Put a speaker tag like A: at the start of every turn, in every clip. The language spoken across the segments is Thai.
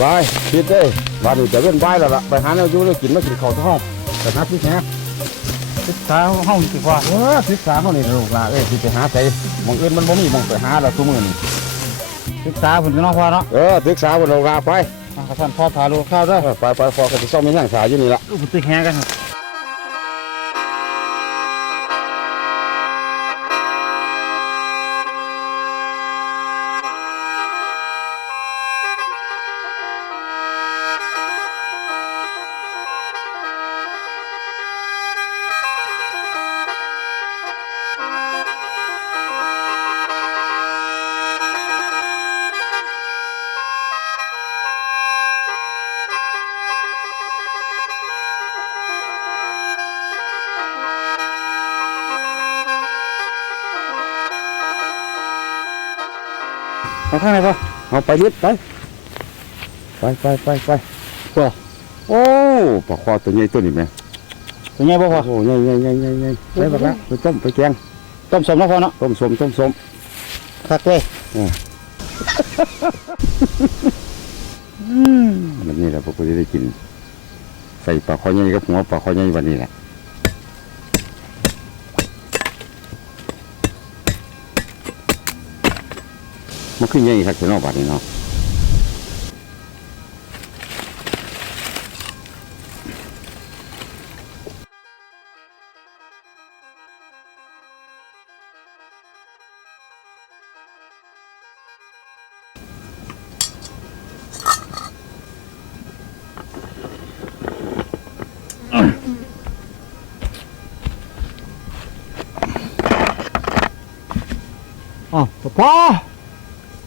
A: ไปคิดเด้บ้านนี้จะเว้นไหวแล้วล่ะไปหาแนวอยู่แล้วกินมากินข้าวที่ห้องไปหาพี่แหน
B: ศึกษาห้องสิว่า
A: เออศึกษาเขานี่ลูกหลานเอ้ยสิไปหาใส่หมองอื่นมันบ่มีหมองไปหาแล้วซุมื้อนี้
B: ศึกษาผลพี่น้องพ่อเนาะ
A: เออศึกษาบนโรงลาไป
B: อะกระท่านพ่อพาลูกข้าวด้วย
A: เออไปไปพอกันสิซ่อมมีหยังสาอยู่นี่ล่ะ
B: ลูกตึกแหกัน ครับ
A: ไปทางไหนพ่อเอาไปลิฟต์ไป ไปไปไปไปพ่อโอ้ปลาคอตัวใหญ่ตัวนี้แม่
B: เป็นไงบ่พ่อ
A: โอ้ใหญ่ใหญ่ใหญ่ใหญ่ใหญ่ไปบักละไปต้มไปแกง
B: ต้มสมน้องพ่อเนาะ
A: ต้มสมต้มสม
B: คักเลย
A: มันนี่แหละพวกกูจะได้กิน ใส่ปลาคอใหญ่กับหัวปลาคอใหญ่วันนี้แหละ มันขึ้นใหญ่ครับเจ้า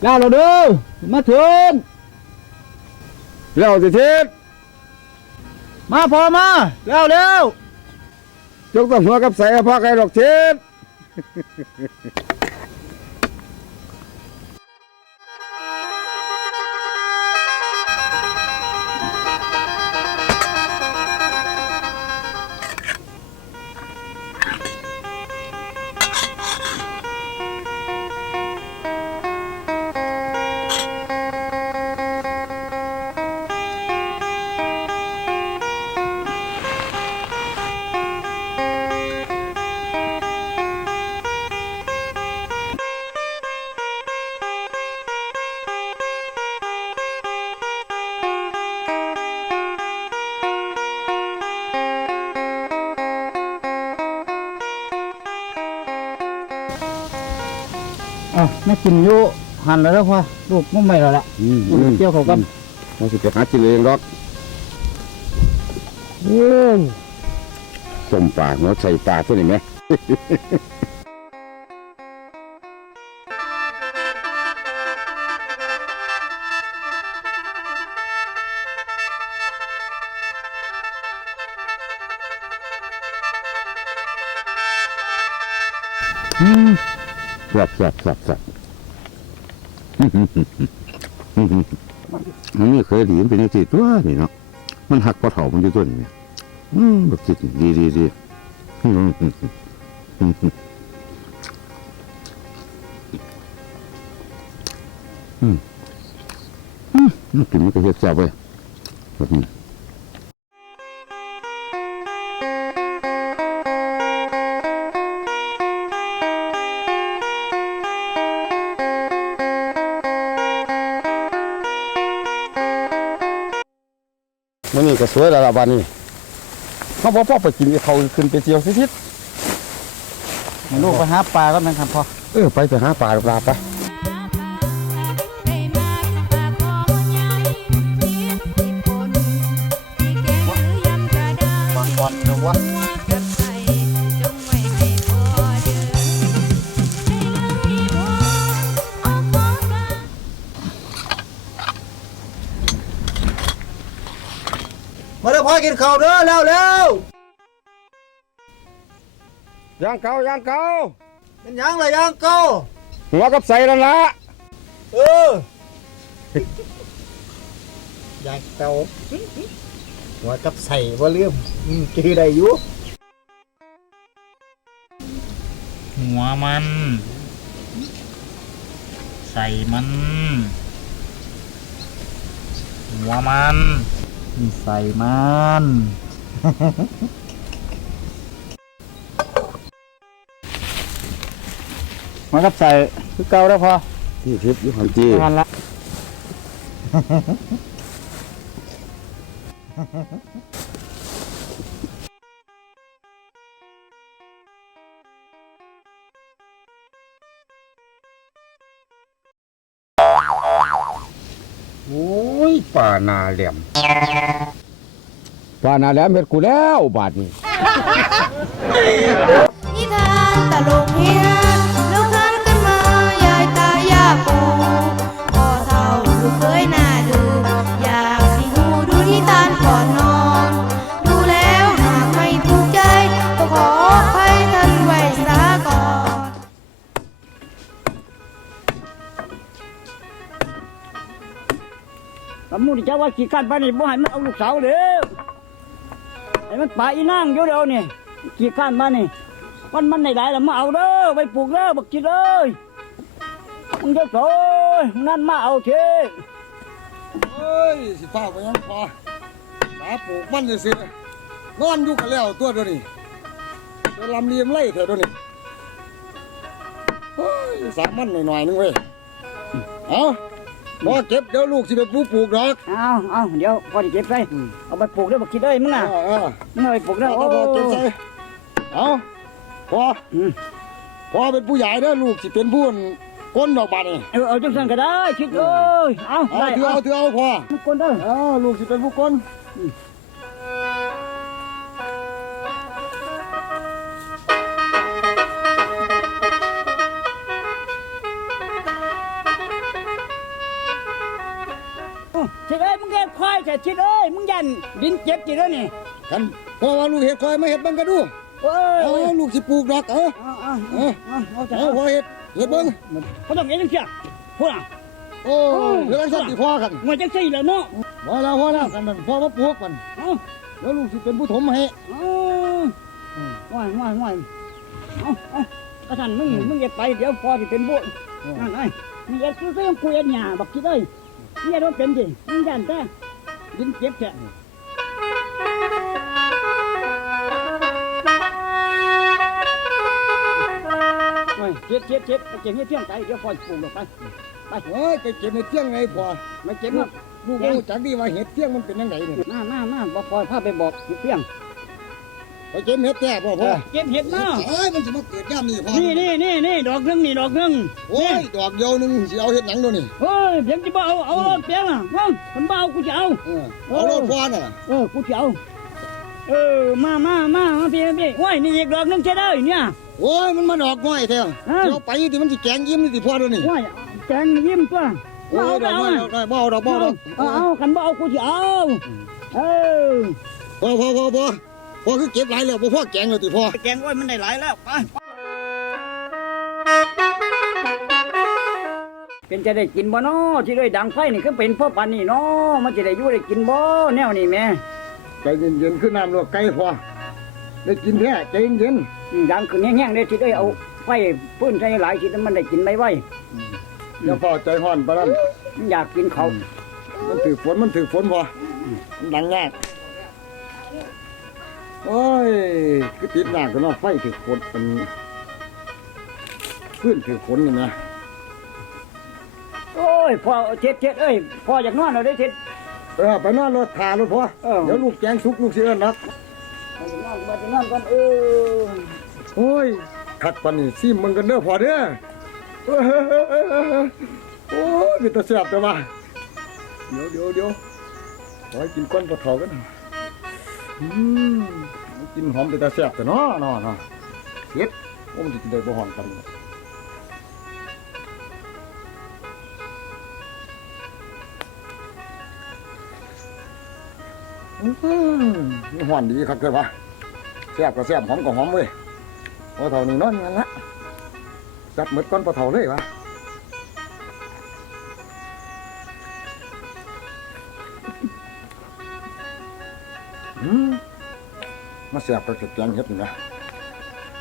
A: ล้าดนี้เนาะ
B: อ๋อพ่อแล้วเราเด้อมาถึง
A: แล้วสิเทศ
B: มาพอมาแล้วเร็วจ
A: กต้นหัวกับใส่พ่อไก่ดอกเทศ
B: อ๋อไม่กินอยู่หันแล้วเด้อพ่อลูกมุ่งไม่แล้วล่ะ
A: อืม
B: ลูกเกี่ยวเขากัน
A: มันสิไปหากินเองหรอก
B: โอ้
A: ต้มปลาหัวใส่ปลาตัวนี้ไหม แซ่บแซ่บแซ่บแซ่บมันนี่เคยดีมันเป็นยังไงตัวนี่เนาะมันหักปลาเถามันอยู่ตัวนี้อืมแบบจิตดีดีดีอืมอืมอืมอืมอืมอืมอืมกินมันก็เฮ็ดแซ่บเว้ยแบบนี้ สวยแล้วล่ะบ้านนี้เขาบอกพ่อไปกินกับเขาขึ้นไปเที่ยวสิทิศ
B: ให้ลูกไปหาปลาก็นั่นครับพ่อ
A: เออไปไปหาปลาปลาไป
C: ได้มาปากคอใหญ่เพียงที่ปนที่แกงหรือยำกระด้าง
B: บอลบอลนะวะ มาเด้อพ่อกินข้าวเด้อแล้วแล้ว
A: ย่างเก่าย่างเก่า
B: เป็นยังไรยังเก้า
A: หัวกับใส่แล้วละ
B: เออยังเก้าหัวกับใส่ว่าเลื่อมอืมจือได้อยู่
D: หัวมัน ใส่มัน หัวมันนี่ ใส่มันมันกับใส่คือเก่าแล้วพอ
A: ที่ทิพย์อยุคันจี
D: งานละ
A: ป่านาแหลมป่านาแหลมเฮ็ดกูแล้วบาดนี้
C: นิทานตลกเฮีย เจ้าว่า
E: ขี้ข้านไปนี่บ่ให้มันเอาลูกสาวเด้อให้มันป่าอีนางอยู่เดียวนี่ขี้ข้านมานี่มันมันได้หลายแล้วมาเอาเด้อไปปลูกเด้อบักจิตเอ้ยมึงจะโสยนั่นมาเอาเท
F: เฮ้ยสิฟ้าไปยังพอสาปลูกมันเลยสินอนอยู่กันแล้วตัวเดียวนี้เดี๋ยวลำเลียมไล่เถอะเดี๋ยวนี้เฮ้ยสามมันหน่อยๆนึงเว้ยเอา พอเก็บเดี๋ยวลูกสิไปปลูกปลูกดอก
E: เอาเอาเดี๋ยวพอดีเก็บใส่เอาไปปลูกเด้อบักจิตเอ้ยมึง
F: เอ
E: น่ะ
F: อเออ
E: มึงเอาไปปลูกเด้อ
F: เอา
E: โอ้
F: พอเก็บใส่เอาพอ
E: อืม
F: พอเป็นผู้ใหญ่เด้อลูกสิเป็นผู้ก้นดอกบานนี่
E: เออเอาจังซั่นก็ได้คิดเอ้ยเอา
F: เอา
E: ได้
F: ถือ
E: เอา
F: เอาถือเอาพอ
E: ทุกคนเด้อ
F: เอาลูกสิเป็นผู้ก้น
E: ยมึงยันดินเจ็บจิตเอ้ยนี่
F: กันพอว่าลูกเห็ดคอยไม่เห็ดเบังกันดู
E: เอ้ย
F: เอาลูกสิปลูกดอกเอา
E: เอาเอาเอาเอาเอา
F: เอาพอเห็ดเห็ดเบิ้ง
E: เขาต้องเอ็นจังเสียพูดอะ
F: โอ้เรื่องสันติพ่อกัน
E: มันจังสี่แล้วเนาะ
F: พอแล้วพอแล้วกันนั่นพ่อมาปลูกกัน
E: เอา
F: แล้วลูกสิเป็นผู้ถมให้
E: เอาว่ายว่ายว่ายเอาเอากระสันมึงมึงอย่าไปเดี๋ยวพอที่เป็นบุญนั่นไอ้มึงอย่าซื้อซื้อคุยอันหยาบักคิดเอ้ยเนี่ยรถเป็นดิมึงยันแต่ ดินเจ็บแฉะโอ้ยเจ็บเจ็บเจ็บไปเจ็บให้เที่ยงไปเดี๋ยวพอปลูกลงไป
F: โอ้ยไปเก็บในเที่ยงไงพ่อ
E: ไม่เจ็บมาก
F: ลูกรู้จักดีว่าเห็ดเที่ยงมันเป็นยังไงนี่
E: มามามาบอกพอพาไปบอกเพียง
F: ไปเก็บเห็ดแก่พ่อพ่อ
E: เก็บเห็ดมา
F: เอ้ยมันจะมาเกิดย่ามนี่พ่อ
E: นี่นี่นี่นี่ดอกหนึงนี่ดอกหนึง
F: โอ้ยดอกเดียวหนึงสิเอาเห็ดหนังดูนี่
E: เฮ้ยเพียงจะบ่เอาเอารถเพียงอะว่างคนบ่เอากูจะเอา
F: เออเอารถพ่อน่ะ
E: เออกูจะเอาเออมามามามาพี่พี่ว้ายนี่อีกดอกหนึงใช่ได้เนี่ย
F: โอ้ยมันมาดอกน้อยแท้
E: เอ้า
F: เดี๋ยวไปที่มันสิแกงยิ้มนี่สิพ่อดูนี่
E: ว้ายแกงยิ้มตัว
F: โอ้
E: มายเอา
F: ด
E: ไป
F: อก
E: เอา
F: น้อย
E: อะ
F: ดอกน้อยบ่เอาดอกบ่เอาดอก
E: เอาเอากันบ่เอากูจะเอาเออ
F: พ่อพ่อพ่อพ่อ พ่อคือเก็บหลายแล้วบ่พ่อแกงแล้วติพ่อ
E: แกงไว้มันได้หลายแล้วไปเป็นจะได้กินบ่เนาะที่ได้ดังไฟนี่คือเป็นพ่อปันนี่เนาะมันจะได้อยู่ได้กินบ่แนวนี่แม่
F: ใจเย็นๆขึ้นน้ำลวกไก่พ่อได้กินแท้ใจเย็น
E: อืมดังขึ้นแห้งๆเลยที่ได้เอาไฟพื้นใช้หลายทีมันได้กินไม่ไหว
F: ๆอย่าพ่อใจห้อนปานนั้น
E: มันอยากกินเขาว
F: มันถือฝนมันถือฝนพอมันดังยาก โอ้ยคือติดหนักกันเนาะไฟถือฝนเป็นพื้นถือฝนนี่นะ
E: โอ้ยพ่อเท็ดเท็ดเอ้ยพ่ออยากนอนเราได้เท็ด
F: เออไปนอนรถทารถพอ
E: เออ
F: เดี๋ยวลูกแกงสุกลูกเสือนัก
E: เอาอยากนอนมาจะนอนก่อนเออ
F: โอ้ยขัดปันนี่ซิมมึงกันเด้อพอเด้อเออโอ้ยมีแตะเสียบแต่ว่าเดี๋ยวเดี๋ยวเดี๋ยวขอให้กินก้อนปลาเถากัน อืมกินหอมเป็นตาเสียบแต่เนาะเนาะเนาะเฮ็ดโอ้มันจะกินได้บ่หอมกันเลยอืมนี่หวานดีครับเกิดปะแซ่บก็แซ่บหอมก็หอมเว้ยพอเท่านี้นอนงั้นละจัดหมดก้อนปลาเท่าเลยวะ มาแซ่บก็แกงเห็ดนี่นะ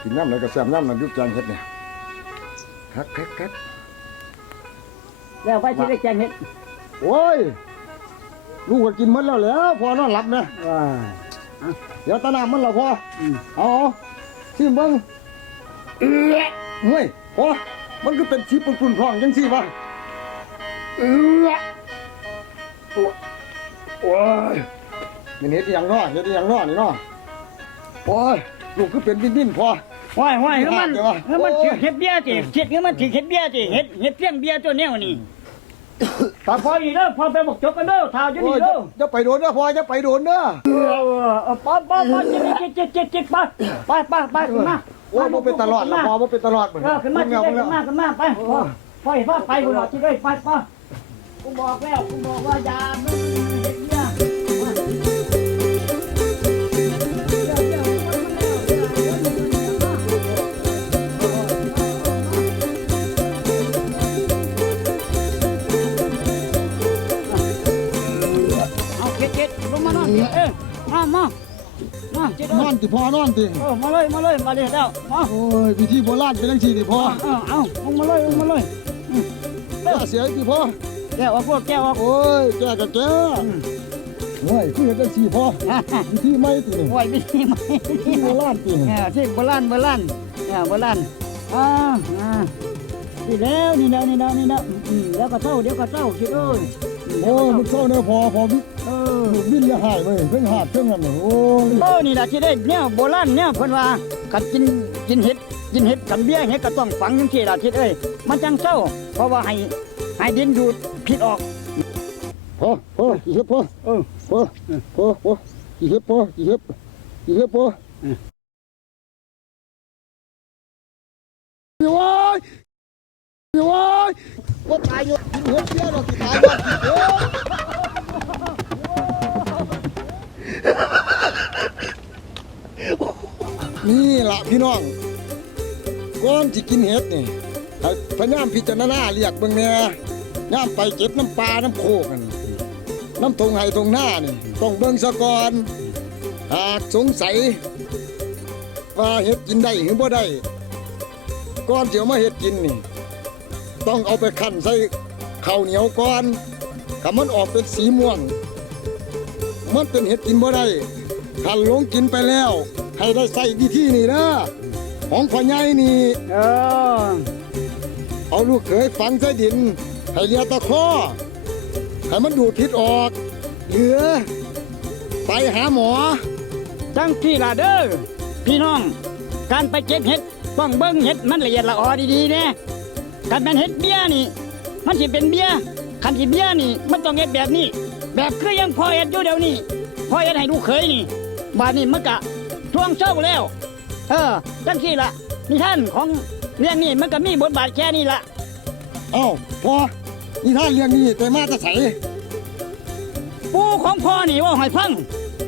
F: กินน้ำไหนก็แซ่บน้ำนั่นอยุบแกงเห็ดเนี่ยคักคักคัก
E: แล้วไปที่ได้แกงเห็ด
F: โอ้ยลูกก็กินหมันแล้วแหล้วพอนอนหลับนะ
E: ว้า
F: เดี๋ยวตาหน้ามันและพอ
E: อืม
F: เอาเอาซิมเบิ้งเอื้อเฮ้ยพอมันก็เป็นสีปุ่นๆพองจังสิวะเอื้อโอ้โอ้ยมันเฮ็ดอหย่างน้อเฮ็ดอหย่างน้อนี่น้อ โอ้ยลูกก็เป็นดิ้นๆพอ
E: ว้ายว้ายคือมัน
F: เดี๋ยววะ
E: คือมัน
F: โอ้
E: ถื
F: ย
E: อเฮ็ดเบี้ยติเฮ็ดคือมันถือเฮ็ดเบี้ยติเฮ็ดเฮ็ดเพียงเบี้ยตัวแนวนี่ตาพออีเด้อพอไปบอกจบกันเด้อท่าอยู่
F: โอ้
E: นี่
F: ย
E: เด้อ
F: จะไปโดนเด้อพอจะไปโดนเด้อ
E: เออเออป้าป้าป้าจิตจิตจิตจิตจิตไปไปไปไปขึ้นมา
F: โอ้ยบ่เป็นตลอดแล้วพอบ่เป็นตลอด
E: เออขึ้นมาจิต
F: เบิ่ง
E: ขึ้
F: แล้ว
E: นมาขึ้นมาไปพ่อพ่อพ่อไปพุ่นล่ะจิตเอ้ยไปไปกูบอกแล้วกูบอกว่าอย่ามึงเฮ็ดเบี้ย จ็ดนเอ้อ
F: ยนติพอนอนติ
E: เออมาเลยมาเลยมาเลยแล้วมา
F: โอ้ยวิธีโบราณเป็นจังซี่ติพอ
E: เอาเอาเอาลงมาเลยลงมาเลย
F: อย่าเสียติพอ
E: แก้วออกพวกแก้วออก
F: โอ้ยแกก็แกโอ้ยคือเฮ็ดจังซี่พอวิธีใหม่ตินี่
E: โอ้ยไม่ใช่ไหม
F: วิธีโบราณตินี่
E: เออที่โบราณโบราณเออโบราณอ่าอ่านี่แล้วนี่แล้วนี่แล้วนี่แล้วอืมแล้วก็เท่าเดี๋ยวก็เท่าคิดเอ้ย
F: โอ้ยมันเศร้าเด้อพอพอ วิ
E: เออ
F: วินอย่าหายเว้ยเพิ่งหาดเพิ่งนั่นน่ะโอ้ย
E: โอ้นี่แหละที่ได้เนี่ยโบราณเนี่ยเพิ่นว่ากันกินกินเห็ดกินเห็ดกันเบี้ยเห็ดก็ต้องฝังจังซี่ล่ะทิศเอ้ยมันจังเศร้าเพราะว่าให้ให้ดินดูดพิษออก
F: พอพอกี่เฮ็ดพอ
E: เออ
F: พอพอพอกี่เฮ็ดพอกี่เฮ็ดกี่เฮ็ดพอพี่ว้ายพี่ว้ายว่าตายอยู่กินเฮ็ดเบี้ยหรอกสิตายบ่เอ้ย นี่ละพี่น้องก่อนสิกินเห็ดนี่พยายามพิจารณาเรียกเบิ่งแหน่ย่ามไปเก็บน้ำปลาน้ำโคกันน้ำทงไห้ทงหน้านี่ต้องเบิ่งซะก่อนหากสงสัยว่าเห็ดกินได้หรือบ่ได้ก่อนสิเอามาเห็ดกินนี่ ต้องเอาไปคั่นใส่ข้าวเหนียวก่อนถ้ามันออกเป็นสีม่วง มันเป็นเห็ดกินบ่ได้ถ้าหลงกินไปแล้ว ให้ได้ใส่วิธีนี่นะของพ่อใหญ่นี่
E: เออ
F: เอาลูกเขยฝังใส่ดิน ให้เลียตะข้อให้มันดูดพิษออกเหลือ ไปหาหมอ
E: จังที่ล่ะเด้อพี่น้อง การไปเก็บเห็ดต้องเบิ่งเห็ดมันละเอียดละออดีๆนะการเป็นเห็ดเบี้ยนี่ มันสิเป็นเบี้ยคันสิเบี้ยนี่ มันต้องเฮ็ดแบบนี้ แบบคือยังพอเฮ็ดอยู่เดี๋ยวนี้พอเฮ็ดให้ลูกเขยนี่บาดนี้มันกะทวงเช้าแล้ว เออจังที่ละนิทานของเรื่องนี้มันก็มีบทบาทแค่นี้ละ
F: เอ้าพอนี่ท่านเรื่องนี้แต่มาจะใส
E: ปู่ของพ่อนี่ว่าให้ฟัง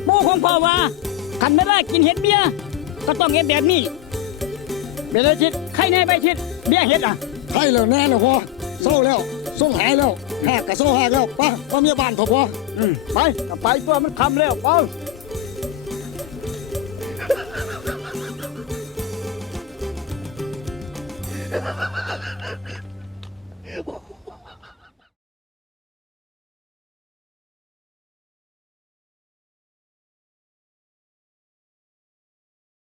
E: ปู่ของพ่อว่าคันไม่ได้กินเห็ดเบี้ยก็ต้องเฮ็ดแบบนี้เป็นไรชิดใครแน่ไปชิดเบี้ยเห็ดอะ
F: ใช่แล้วแน่แล้วพอ เศร้าแล้วส่งหายแล้วหากกับเศร้าหากแล้วไป้าป้าเมียบ้านพอพอ
E: อืมไปก็ไปตัวมันคำแล้วไป